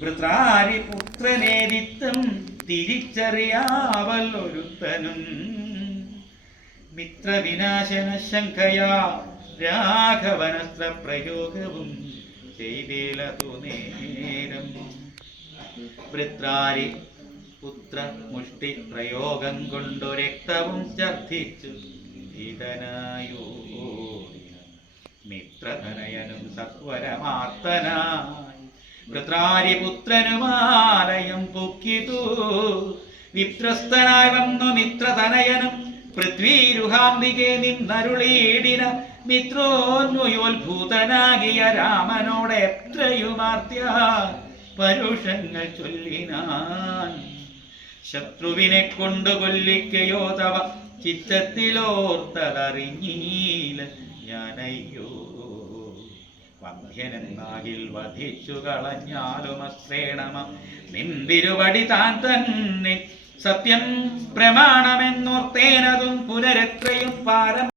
വൃത്രാരിപുത്രനേദിത്തം തിരിച്ചറിയാവല്ലൊരുത്തനും മിത്രവിനാശന ശങ്കയാ രാഘവനസ്ത്ര പ്രയോഗവും ചെയ്തേലതു നേരം വൃത്രാരി പുത്ര മുഷ്ടി പ്രയോഗം കൊണ്ടു രക്തവും ഛർദ്ദിച്ചു ഇതനായോ മിത്രധനയനും സത്വരമാർത്തനായി വൃത്രാരിപുത്രനുമാലയം പൊക്കിതു വിപ്രസ്തനായി വന്നു മിത്രധനയനും പൃഥ്വീരുഹാംബികെ നിന്നരുളീടിന മിത്രോന്വയോത്ഭൂതനാകിയ രാമനോട് എത്രയുമാർത്യ പരുഷങ്ങൾ ചൊല്ലിനാൻ ശത്രുവിനെ കൊണ്ടു കൊല്ലിക്കയോ തവ ചിത്തത്തിലോർത്തതറിഞ്ഞീല ഞാനയ്യോ വന്ധ്യനെന്നാകിൽ വധിച്ചു കളഞ്ഞാലുമശ്രേണമ നിന്തിരുവടി താൻ തന്നെ സത്യം പ്രമാണമെന്നോർത്തേനതും പുനരെത്രയും പാരം